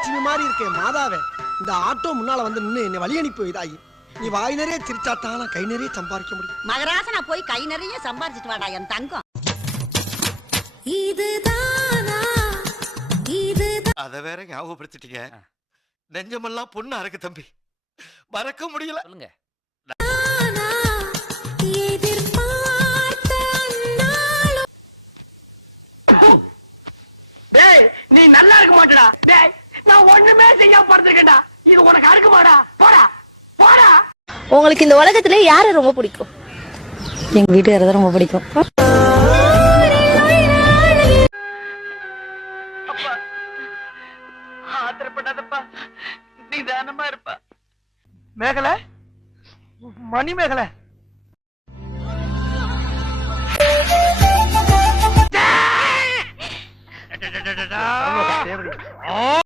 மகாலட்சுமி மாதிரி இருக்கேன் மாதாவே, இந்த ஆட்டோ முன்னால வந்து நின்னு என்னை வழி அனுப்பி வைதாயி. நீ வாய் நிறைய சிரிச்சாத்தான கை நிறைய சம்பாதிக்க முடியும். மகராசனா போய் கை நிறைய சம்பாதிச்சிட்டு வாடா என் தங்கம். அத வேற ஞாபகப்படுத்திட்டீங்க. நெஞ்சமெல்லாம் பொண்ணா இருக்கு தம்பி, மறக்க முடியல. சொல்லுங்க. டேய் நீ நல்லா இருக்க மாட்டடா. டேய் நான் ஒண்ணுமே செய்யாம படுத்துக்கேன்டா. இது உனக்கு அடுக்குமாடா? போடா போடா. உங்களுக்கு இந்த உலகத்துல யாரை ரொம்ப பிடிக்கும்? எங்க வீட்டுக்காரர் தான் ரொம்ப பிடிக்கும். அப்பா ஆத்திரப்படாதப்பா, நிதானமா இருப்பா. மேகலை, மணி மேகலை.